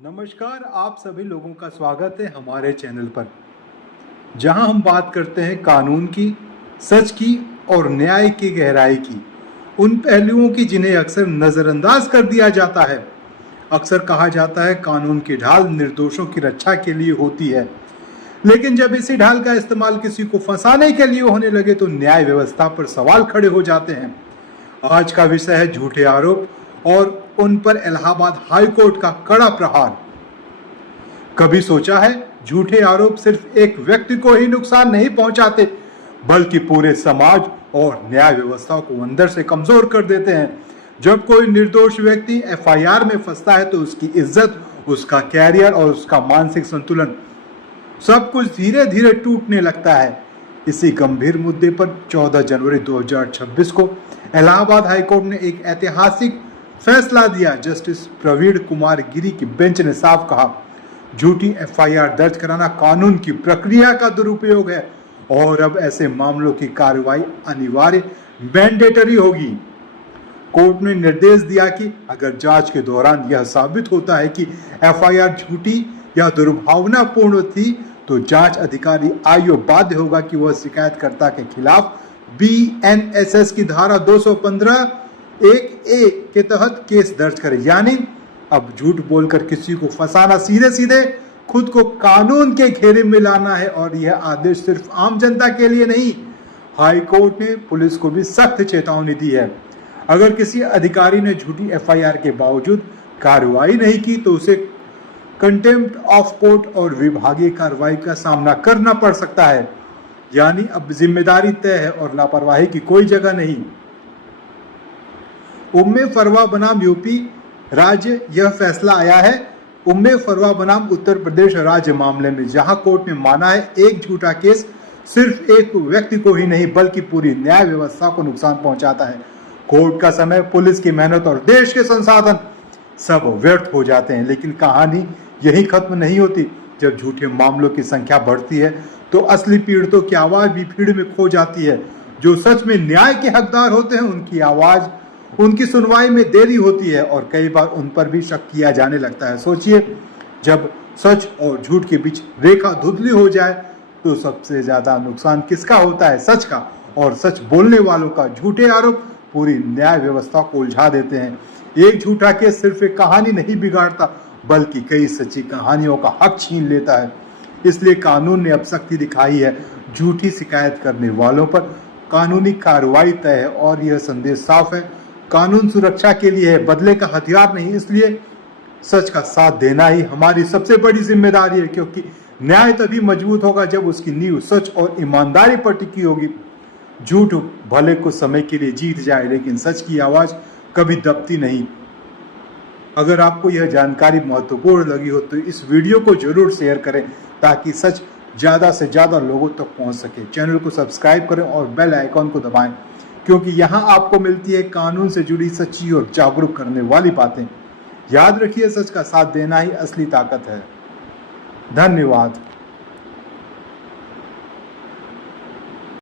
नमस्कार, आप सभी लोगों का स्वागत है हमारे चैनल पर, जहां हम बात करते हैं कानून की, सच की और न्याय की गहराई की, उन पहलुओं की जिन्हें अक्सर नज़रअंदाज कर दिया जाता है। अक्सर कहा जाता है कानून की ढाल निर्दोषों की रक्षा के लिए होती है, लेकिन जब इसी ढाल का इस्तेमाल किसी को फंसाने के लिए होने लगे तो न्याय व्यवस्था पर सवाल खड़े हो जाते हैं। आज का विषय है झूठे आरोप और उन पर इलाहाबाद हाई कोर्ट का कड़ा प्रहार। कभी सोचा है, झूठे आरोप सिर्फ एक व्यक्ति को ही नुकसान नहीं पहुंचाते, बल्कि पूरे समाज और न्याय व्यवस्था को अंदर से कमजोर कर देते हैं। जब कोई निर्दोष व्यक्ति एफआईआर में फंसता है तो उसकी इज्जत, उसका कैरियर और उसका मानसिक संतुलन सब कुछ धीरे धीरे टूटने लगता है। इसी गंभीर मुद्दे पर 14 जनवरी 2026 को इलाहाबाद हाईकोर्ट ने एक ऐतिहासिक फैसला दिया। जस्टिस प्रवीण कुमार गिरी की बेंच ने साफ कहा, झूठी एफआईआर दर्ज कराना कानून की प्रक्रिया का दुरुपयोग है और अब ऐसे मामलों की कार्रवाई अनिवार्य मैंडेटरी होगी। कोर्ट ने निर्देश दिया कि अगर जांच के दौरान यह साबित होता है कि एफआईआर झूठी या दुर्भावनापूर्ण थी, तो जांच अधिकारी आयोग बाध्य होगा कि वह शिकायतकर्ता के खिलाफ बीएनएसएस की धारा 215(1)(a) के तहत केस दर्ज करे। यानी अब झूठ बोलकर किसी को फंसाना सीधे सीधे खुद को कानून के घेरे में लाना है, और यह आदेश सिर्फ आम जनता के लिए नहीं, हाई कोर्ट ने पुलिस को भी सख्त चेतावनी दी है। अगर किसी अधिकारी ने झूठी एफआईआर के बावजूद कार्रवाई नहीं की तो उसे कंटेम्प्ट ऑफ कोर्ट और विभागीय कार्रवाई का सामना करना पड़ सकता है। यानी अब जिम्मेदारी तय है और लापरवाही की कोई जगह नहीं। उम्मे फरवा बनाम यूपी राज्य यह फैसला आया है। उम्मे फरवा बनाम उत्तर प्रदेश राज्य मामले में, जहां कोर्ट ने माना है एक झूठा केस सिर्फ एक व्यक्ति को ही नहीं बल्कि पूरी न्याय व्यवस्था को नुकसान पहुंचाता है। कोर्ट का समय, पुलिस की मेहनत और देश के संसाधन सब व्यर्थ हो जाते हैं। लेकिन कहानी यही खत्म नहीं होती। जब झूठे मामलों की संख्या बढ़ती है तो असली पीड़ितों की आवाज भी भीड़ में खो जाती है। जो सच में न्याय के हकदार होते हैं उनकी आवाज, उनकी सुनवाई में देरी होती है और कई बार उन पर भी शक किया जाने लगता है। सोचिए, जब सच और झूठ के बीच रेखा धुंधली हो जाए तो सबसे ज्यादा नुकसान किसका होता है? सच का, और सच बोलने वालों का। झूठे आरोप पूरी न्याय व्यवस्था को उलझा देते हैं। एक झूठा केस सिर्फ एक कहानी नहीं बिगाड़ता, बल्कि कई सच्ची कहानियों का हक छीन लेता है। इसलिए कानून ने अब सख्ती दिखाई है। झूठी शिकायत करने वालों पर कानूनी कार्रवाई तय है और यह संदेश साफ है, कानून सुरक्षा के लिए है, बदले का हथियार नहीं। इसलिए सच का साथ देना ही हमारी सबसे बड़ी जिम्मेदारी है, क्योंकि न्याय तभी मजबूत होगा जब उसकी नींव सच और ईमानदारी पर टिकी होगी। झूठ भले कुछ समय के लिए जीत जाए, लेकिन सच की आवाज कभी दबती नहीं। अगर आपको यह जानकारी महत्वपूर्ण लगी हो तो इस वीडियो को जरूर शेयर करें, ताकि सच ज़्यादा से ज़्यादा लोगों तक पहुंच सके। चैनल को सब्सक्राइब करें और बेल आइकॉन को दबाएं, क्योंकि यहाँ आपको मिलती है कानून से जुड़ी सच्ची और जागरूक करने वाली बातें। याद रखिए, सच का साथ देना ही असली ताकत है। धन्यवाद।